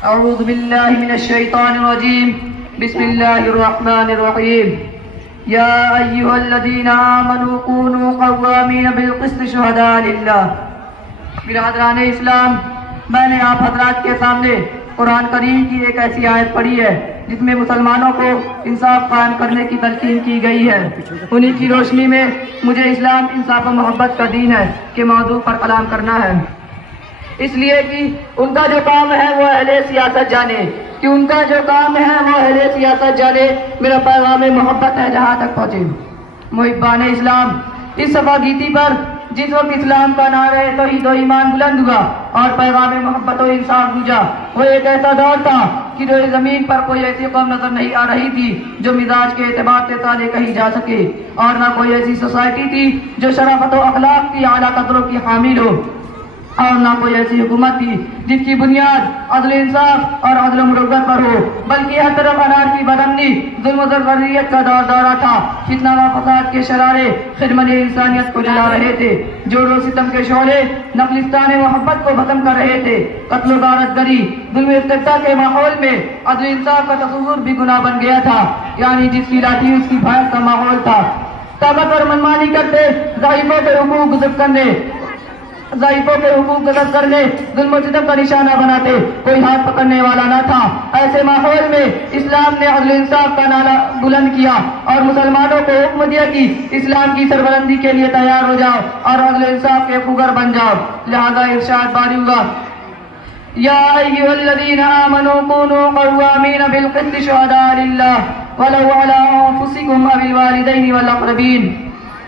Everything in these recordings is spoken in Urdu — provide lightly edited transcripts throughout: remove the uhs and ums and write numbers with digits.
اعوذ باللہ من الشیطان الرجیم بسم اللہ الرحمن الرحیم یا ایہا الذین آمنوا کونوا قوامین بالقسط شہداء للہ۔ برادران اسلام، میں نے آپ حضرات کے سامنے قرآن کریم کی ایک ایسی آیت پڑھی ہے جس میں مسلمانوں کو انصاف قائم کرنے کی تلقین کی گئی ہے۔ انہی کی روشنی میں مجھے اسلام انصاف و محبت کا دین ہے کہ موضوع پر کلام کرنا ہے، اس لیے کہ ان کا جو کام ہے وہ اہل سیاست جانے، کہ ان کا جو کام ہے وہ اہل سیاست جانے۔ میرا پیغام محبت ہے جہاں تک پہنچے۔ محبان اسلام، اس صفا گیتی پر جس وقت اسلام کا نعرہ توحید و ایمان بلند ہوا اور پیغام محبت و انصاف گونجا، وہ ایک ایسا دور تھا کہ روئے زمین پر کوئی ایسی قوم نظر نہیں آ رہی تھی جو مزاج کے اعتبار سے تالے کہی جا سکے، اور نہ کوئی ایسی سوسائٹی تھی جو شرافت و اخلاق کی اعلیٰ قدروں کی حامل ہو، اور نہ کوئی ایسی حکومت تھی جس کی بنیاد عدل انصاف اور عدل و مروت پر ہو، بلکہ ہر طرف انار کی بدامنی، ظلم و ذرریت کا دورہ تھا۔ فتنہ و فساد کے شرارے خدمت انسانیت کو جلا رہے تھے، جور و ستم کے شعلے نفلستان محبت کو ختم کر رہے تھے۔ قتل و غارت گری، ظلم و استقطاع کے ماحول میں عدل انصاف کا تصور بھی گناہ بن گیا تھا، یعنی جس کی لاٹھی اس کی بھینس کا ماحول تھا۔ طاقتور منمانی کرتے، ضعیفوں کے حقوق غصب کرنے، ضعیفوں کے حقوق غصب کرنے، ظلم و ستم کا نشانہ بناتے، کوئی ہاتھ پکڑنے والا نہ تھا۔ ایسے ماحول میں اسلام نے عدل انصاف کا نعرہ بلند کیا اور مسلمانوں کو حکم دیا کہ اسلام کی سربلندی کے لیے تیار ہو جاؤ اور عدل انصاف کے خوگر بن جاؤ۔ لہذا ارشاد باری ہوا، یا ایھا الذین آمنوا کونوا قوامین بالقسط شہداء للہ ولو علی انفسکم او الوالدین والاقربین۔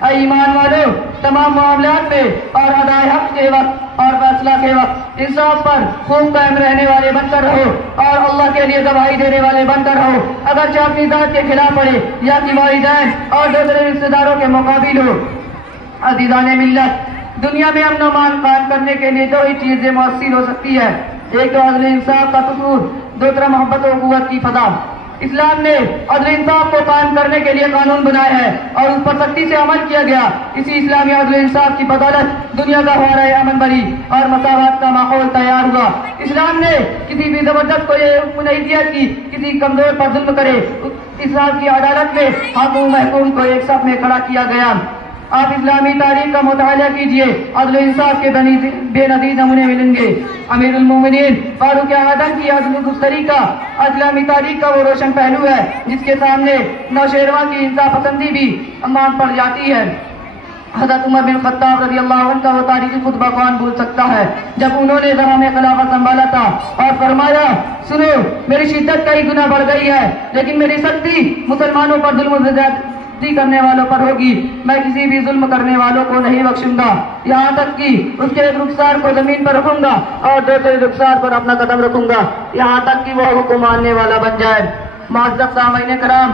اے ایمان والو، تمام معاملات میں اور ادائے حق کے وقت اور فیصلہ کے وقت انصاف پر خوب قائم رہنے والے بن کر رہو اور اللہ کے لیے گواہی دینے والے بن کر رہو، اگرچہ اپنی ذات کے خلاف پڑے یا کہ والدین اور دوسرے رشتہ داروں کے مقابل ہو۔ عزیزان ملت، دنیا میں امن و امان قائم کرنے کے لیے دو ہی چیزیں مؤثر ہو سکتی ہے، ایک تو عدل انصاف کا تصور، دوسرا محبت و قوت کی فضا۔ اسلام نے عدل انصاف کو قائم کرنے کے لیے قانون بنایا ہے اور اس پر سختی سے عمل کیا گیا۔ اسی اسلامی عدل انصاف کی بدولت دنیا کا ہمارا امن بری اور مساوات کا ماحول تیار ہوا۔ اسلام نے کسی بھی زبردست کو یہ حکم نہیں دیا کہ کسی کمزور پر ظلم کرے۔ اسلام کی عدالت میں حاکم محکوم کو ایک صف میں کھڑا کیا گیا۔ آپ اسلامی تاریخ کا مطالعہ کیجئے، عدل انصاف کے بے نظیر نمونے ملیں گے۔ امیر المومنین فاروق اعظم کی عدل گستری کا اسلامی تاریخ کا وہ روشن پہلو ہے جس کے سامنے نوشیروان کی انصاف پسندی بھی امان پڑ جاتی ہے۔ حضرت عمر بن خطاب رضی اللہ عنہ کا وہ تاریخی خطبہ کون بھول سکتا ہے جب انہوں نے زمام خلافت سنبھالا تھا اور فرمایا، سنو، میری شدت کئی گنا بڑھ گئی ہے لیکن میری سختی مسلمانوں پر ظلم و زیادتی کرنے والوں پر ہوگی۔ میں کسی بھی ظلم کرنے والوں کو نہیں بخشوں گا، یہاں تک کہ اس کے ایک رخسار کو زمین پر رکھوں گا اور دوسرے رخسار پر اپنا قدم رکھوں گا، یہاں تک کہ وہ حکم ماننے والا بن جائے۔ معزز سامعین کرام،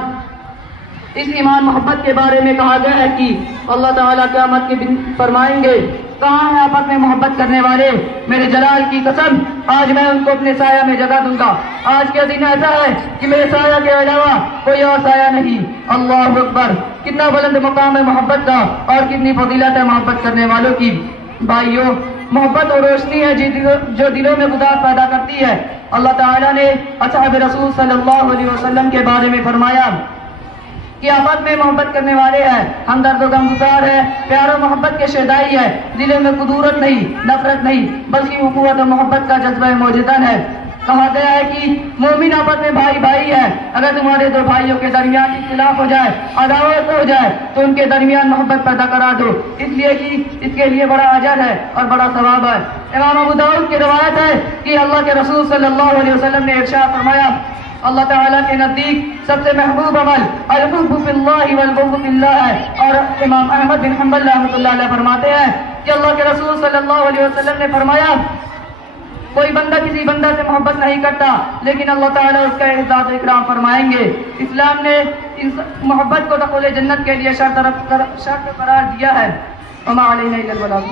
اس ایمان محبت کے بارے میں کہا گیا ہے کہ اللہ تعالیٰ قیامت کے دن فرمائیں گے، کہاں ہیں آپس میں محبت کرنے والے؟ میرے جلال کی قسم، آج میں ان کو اپنے سایہ میں جگہ دوں گا۔ آج کے دن ایسا ہے کہ میرے سایہ کے علاوہ کوئی اور سایہ نہیں۔ اللہ اکبر! کتنا بلند مقام ہے محبت کا اور کتنی فضیلت ہے محبت کرنے والوں کی۔ بھائیوں، محبت اور روشنی ہے جو دلوں میں خدا پیدا کرتی ہے۔ اللہ تعالیٰ نے اصحاب رسول صلی اللہ علیہ وسلم کے بارے میں فرمایا کہ آپس میں محبت کرنے والے ہیں، ہمدرد و غمگسار ہے، پیار و محبت کے شیدائی ہے، دلوں میں قدورت نہیں، نفرت نہیں، بلکہ اخوت و محبت کا جذبہ موجودہ ہے۔ کہا گیا ہے کہ مومن آپس میں بھائی بھائی ہے، اگر تمہارے دو بھائیوں کے درمیان اختلاف ہو جائے، عداوت ہو جائے تو ان کے درمیان محبت پیدا کرا دو، اس لیے کہ اس کے لیے بڑا اجر ہے اور بڑا ثواب ہے۔ امام ابو داؤد کی روایت ہے کہ اللہ کے رسول صلی اللہ علیہ وسلم نے ارشاد فرمایا، اللہ تعالیٰ کے نزدیک سب سے محبوب عمل الحب فی اللہ والبغض فی اللہ ہے، اور امام احمد بن حنبل رحمۃ اللہ علیہ فرماتے ہیں کہ اللہ کے رسول صلی اللہ علیہ وسلم نے فرمایا، کوئی بندہ کسی بندہ سے محبت نہیں کرتا لیکن اللہ تعالیٰ اس کا اعزاز و اکرام فرمائیں گے۔ اسلام نے محبت کو دخول جنت کے لیے شرط قرار دیا ہے۔ وما علینا الا البلاغ۔